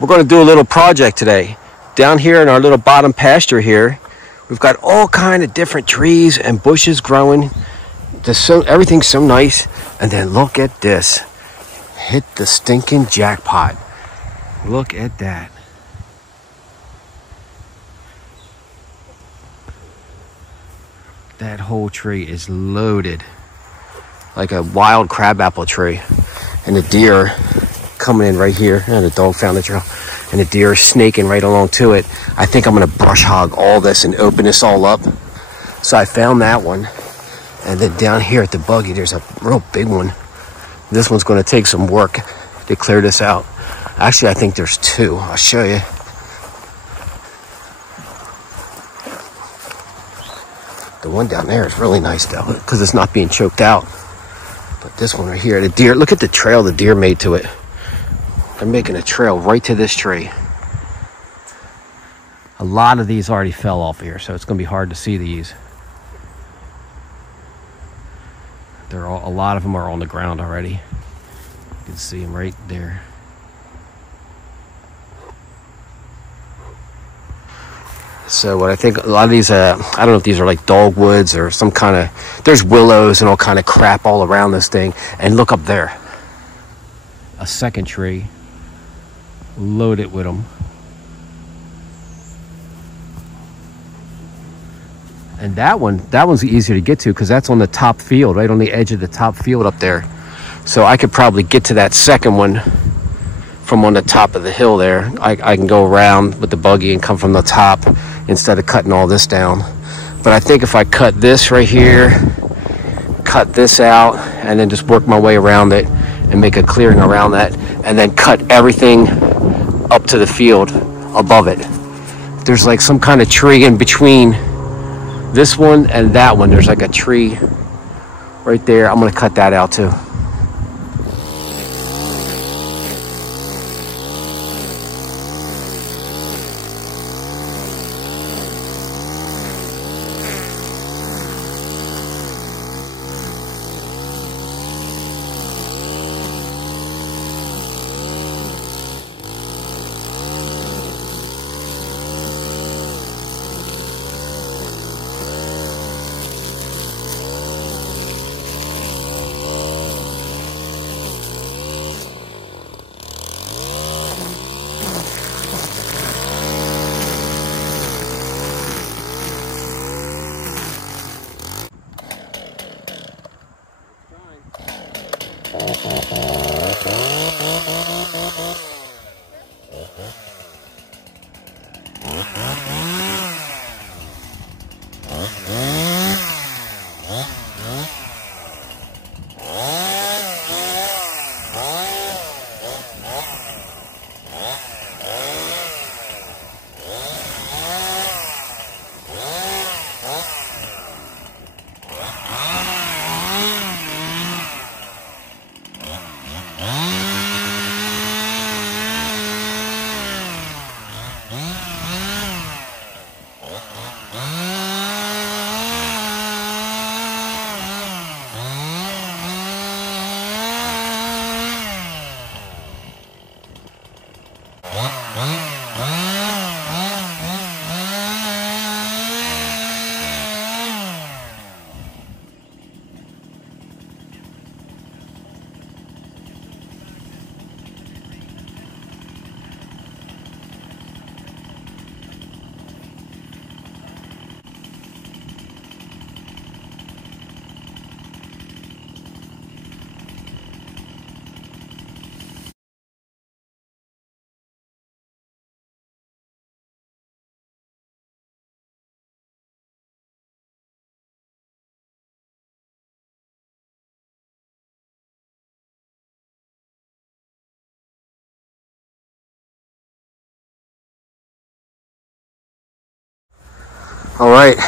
We're going to do a little project today. Down here in our little bottom pasture here, we've got all kind of different trees and bushes growing. Everything's so nice. And then look at this. Hit the stinking jackpot. Look at that. That whole tree is loaded like a wild crabapple tree. And the deer coming in right here. And the dog found the trail. And the deer is snaking right along to it. I think I'm going to brush hog all this and open this all up. So I found that one. And then down here at the buggy, there's a real big one. This one's going to take some work to clear this out. Actually, I think there's two. I'll show you. The one down there is really nice though, because it's not being choked out. But this one right here, the deer, look at the trail the deer made to it. They're making a trail right to this tree. A lot of these already fell off here, so it's going to be hard to see these. A lot of them are on the ground already. You can see them right there. So what I think, a lot of these, I don't know if these are like dogwoods or some kind of, there's willows and all kind of crap all around this thing. And look up there. A second tree loaded with them. And that one's easier to get to because that's on the top field, right on the edge of the top field up there. So I could probably get to that second one from on the top of the hill there. I can go around with the buggy and come from the top instead of cutting all this down. But I think if I cut this right here, cut this out, and then just work my way around it and make a clearing around that, and then cut everything up to the field above it. There's like some kind of tree in between this one and that one. There's like a tree right there. I'm going to cut that out too. All right,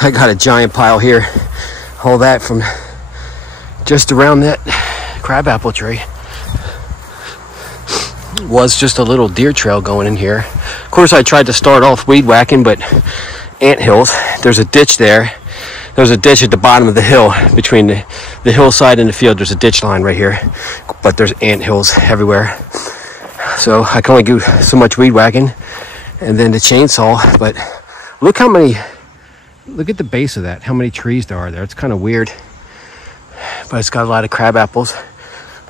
I got a giant pile here. All that from just around that crabapple tree. Was just a little deer trail going in here. Of course, I tried to start off weed whacking, but anthills. There's a ditch there. There's a ditch at the bottom of the hill between the hillside and the field. There's a ditch line right here, but there's anthills everywhere. So I can only do so much weed whacking, and then the chainsaw. But look how many, look at the base of that, how many trees there are there. It's kind of weird, but it's got a lot of crab apples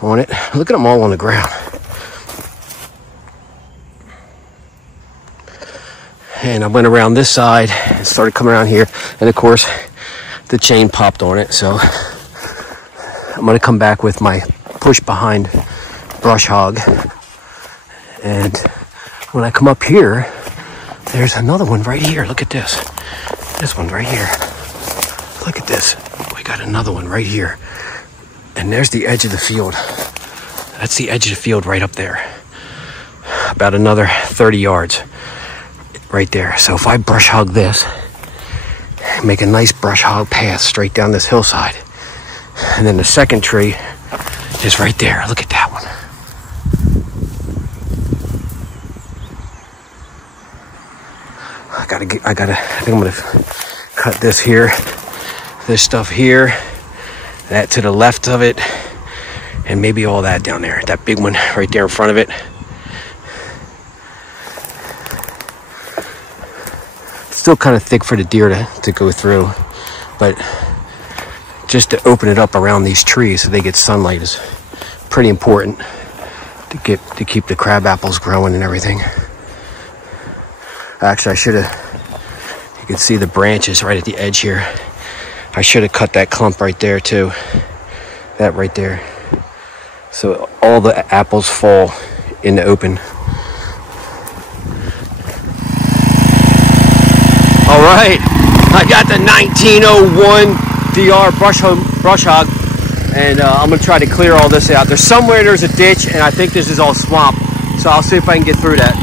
on it. Look at them all on the ground. And I went around this side and started coming around here, and of course the chain popped on it. So I'm going to come back with my push behind brush hog, and when I come up here, there's another one right here. Look at this one right here. Look at this, we got another one right here, and there's the edge of the field. That's the edge of the field right up there, about another 30 yards right there. So if I brush hog this, make a nice brush hog path straight down this hillside, and then the second tree is right there. Look at that one. I think I'm gonna cut this here, this stuff here, that to the left of it, and maybe all that down there, that big one right there in front of it. It's still kind of thick for the deer to go through, but just to open it up around these trees so they get sunlight is pretty important to keep the crab apples growing and everything. Actually, I should have, you can see the branches right at the edge here. I should have cut that clump right there too, that right there, so all the apples fall in the open. All right, I got the 1901 DR brush hog, and I'm gonna try to clear all this out. There's a ditch, and I think this is all swamp, so I'll see if I can get through that.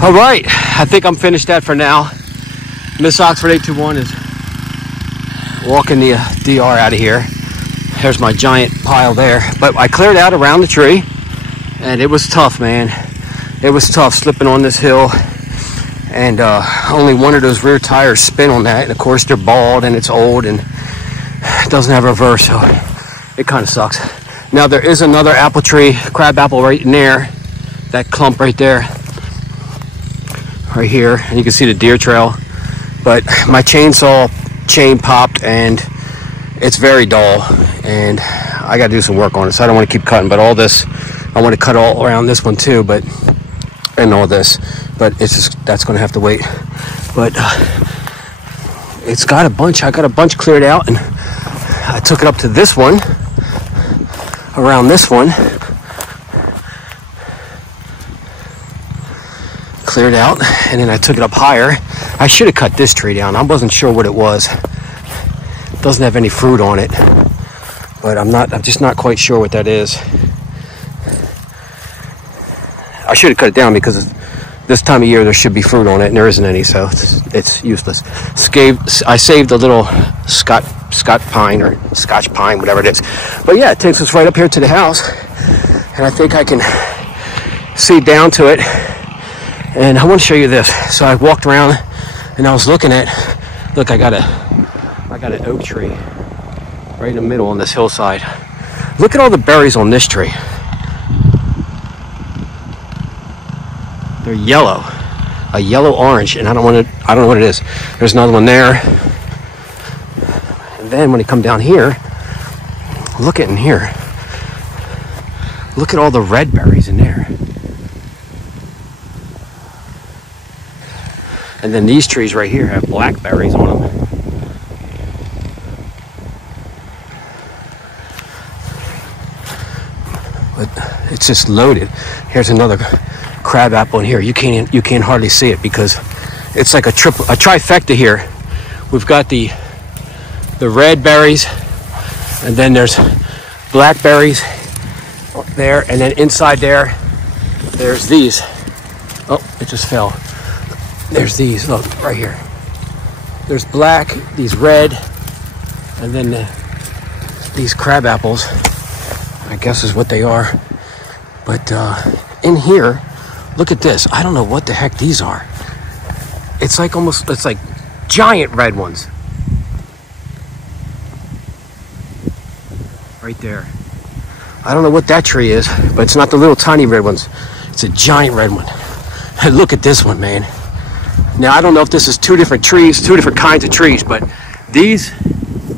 All right, I think I'm finished that for now. Miss Oxford 821 is walking the DR out of here. There's my giant pile there. But I cleared out around the tree, and it was tough, man. It was tough slipping on this hill, and only one of those rear tires spin on that. And of course, they're bald and it's old and it doesn't have reverse, so it kind of sucks. Now there is another apple tree, crab apple right in there, that clump right there. Right here, and you can see the deer trail, but my chainsaw chain popped and it's very dull, and I got to do some work on it, so I don't want to keep cutting. But all this, I want to cut all around this one too, but and all this, but it's just, that's going to have to wait. But it's got a bunch. I got a bunch cleared out, and I took it up to this one, around this one. Cleared out, and then I took it up higher. I should have cut this tree down. I wasn't sure what it was. It doesn't have any fruit on it, but I'm just not quite sure what that is. I should have cut it down because this time of year there should be fruit on it, and there isn't any, so it's useless. I saved a little Scotch pine or Scotch pine, whatever it is. But yeah, it takes us right up here to the house, and I think I can see down to it. And I want to show you this. So I walked around and I was looking at, look, I got an oak tree right in the middle on this hillside. Look at all the berries on this tree. They're yellow, a yellow orange, and I don't know what it is. There's another one there. And then when you come down here, look at in here. Look at all the red berries in there. And then these trees right here have blackberries on them. But it's just loaded. Here's another crab apple in here. You can't hardly see it because it's like a trifecta here. We've got the red berries, and then there's blackberries there, and then inside there's these. Oh, it just fell. There's these, look, right here. There's black, these red, and then these crab apples, I guess is what they are. But in here, look at this. I don't know what the heck these are. It's like it's like giant red ones. Right there. I don't know what that tree is, but it's not the little tiny red ones. It's a giant red one. And look at this one, man. Now, I don't know if this is two different trees, two different kinds of trees, but these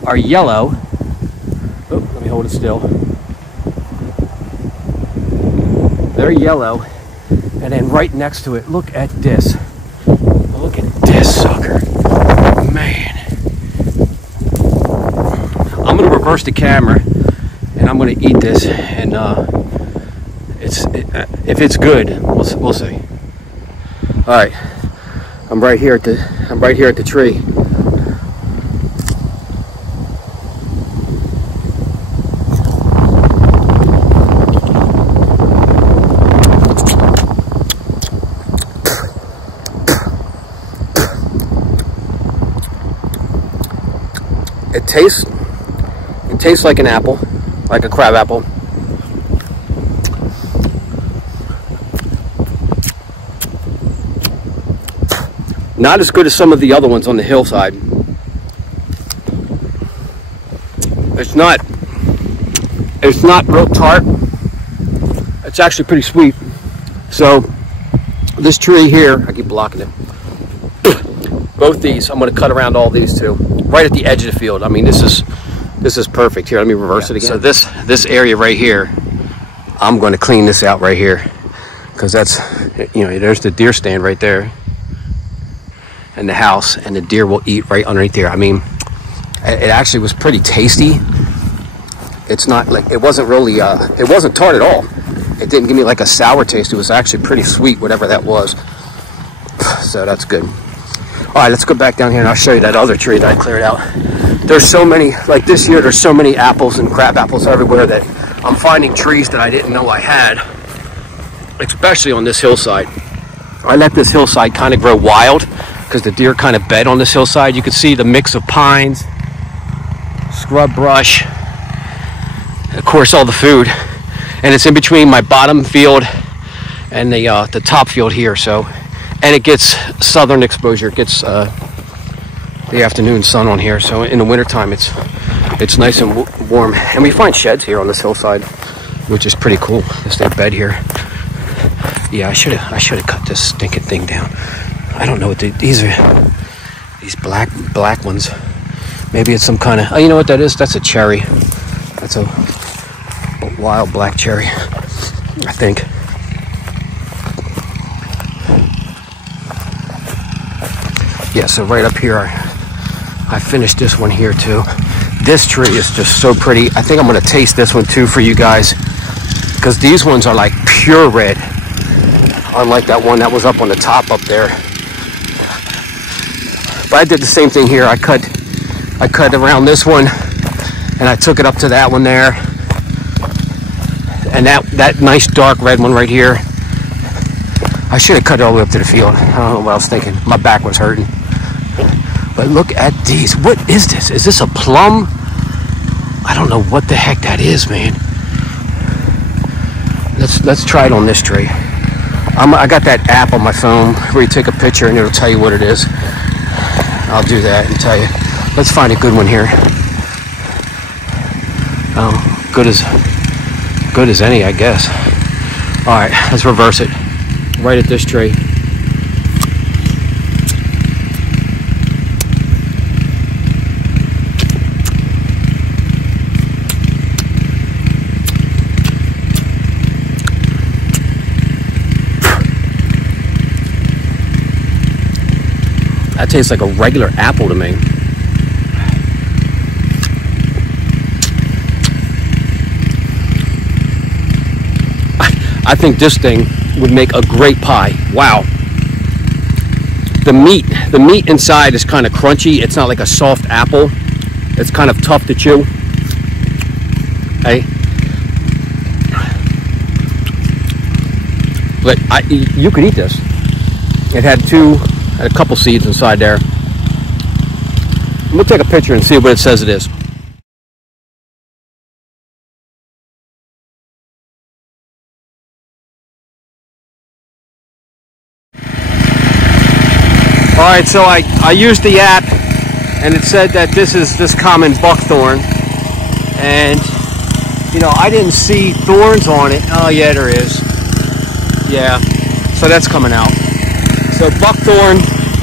are yellow. Oh, let me hold it still. They're yellow. And then right next to it, look at this. Look at this sucker. Man. I'm going to reverse the camera, and I'm going to eat this. And if it's good, we'll see. All right. I'm right here at the tree. It tastes like an apple, like a crab apple. Not as good as some of the other ones on the hillside. It's not real tart. It's actually pretty sweet. So this tree here, I keep blocking it. Both these, I'm going to cut around all these two, right at the edge of the field. I mean, this is perfect. Here, let me reverse it again. So this area right here, I'm going to clean this out right here, because that's, there's the deer stand right there. And the house, and the deer will eat right underneath there. I mean, it actually was pretty tasty. It's not like, it wasn't really, it wasn't tart at all. It didn't give me like a sour taste. It was actually pretty sweet, whatever that was. So that's good. All right, let's go back down here and I'll show you that other tree that I cleared out. There's so many, like this year, there's so many apples and crab apples everywhere that I'm finding trees that I didn't know I had, especially on this hillside. I let this hillside kind of grow wild because the deer kind of bed on this hillside. You can see the mix of pines, scrub brush, of course all the food, and it's in between my bottom field and the top field here. So, and it gets southern exposure. It gets the afternoon sun on here. So in the wintertime it's nice and warm, and we find sheds here on this hillside, which is pretty cool. It's their bed here. Yeah, I should have cut this stinking thing down. I don't know what these are. These black ones. Maybe it's some kind of. Oh, you know what that is? That's a cherry. That's a wild black cherry, I think. Yeah. So right up here, I finished this one here too. This tree is just so pretty. I think I'm gonna taste this one too for you guys, because these ones are like pure red. Unlike that one that was up on the top up there. But I did the same thing here. I cut around this one, and I took it up to that one there. And that nice dark red one right here. I should have cut it all the way up to the field. I don't know what I was thinking. My back was hurting. But look at these. What is this? Is this a plum? I don't know what the heck that is, man. Let's try it on this tree. I got that app on my phone where you take a picture and it'll tell you what it is. I'll do that and tell you. Let's find a good one here. Good as any, I guess. All right, let's reverse it. Right at this tree. That tastes like a regular apple to me. I think this thing would make a great pie. Wow. The meat inside is kind of crunchy. It's not like a soft apple. It's kind of tough to chew. Hey. But you could eat this. It had a couple seeds inside there. I'm gonna take a picture and see what it says it is. All right, so I used the app, and it said that this is this common buckthorn, and you know, I didn't see thorns on it. Oh yeah, there is. Yeah, so that's coming out. So buckthorn,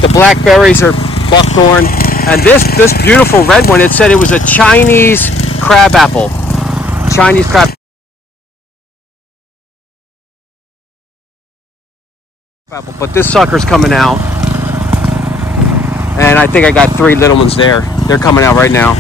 the blackberries are buckthorn, and this beautiful red one, it said it was a Chinese crab apple. Chinese crab apple, but this sucker's coming out, and I think I got 3 little ones there. They're coming out right now.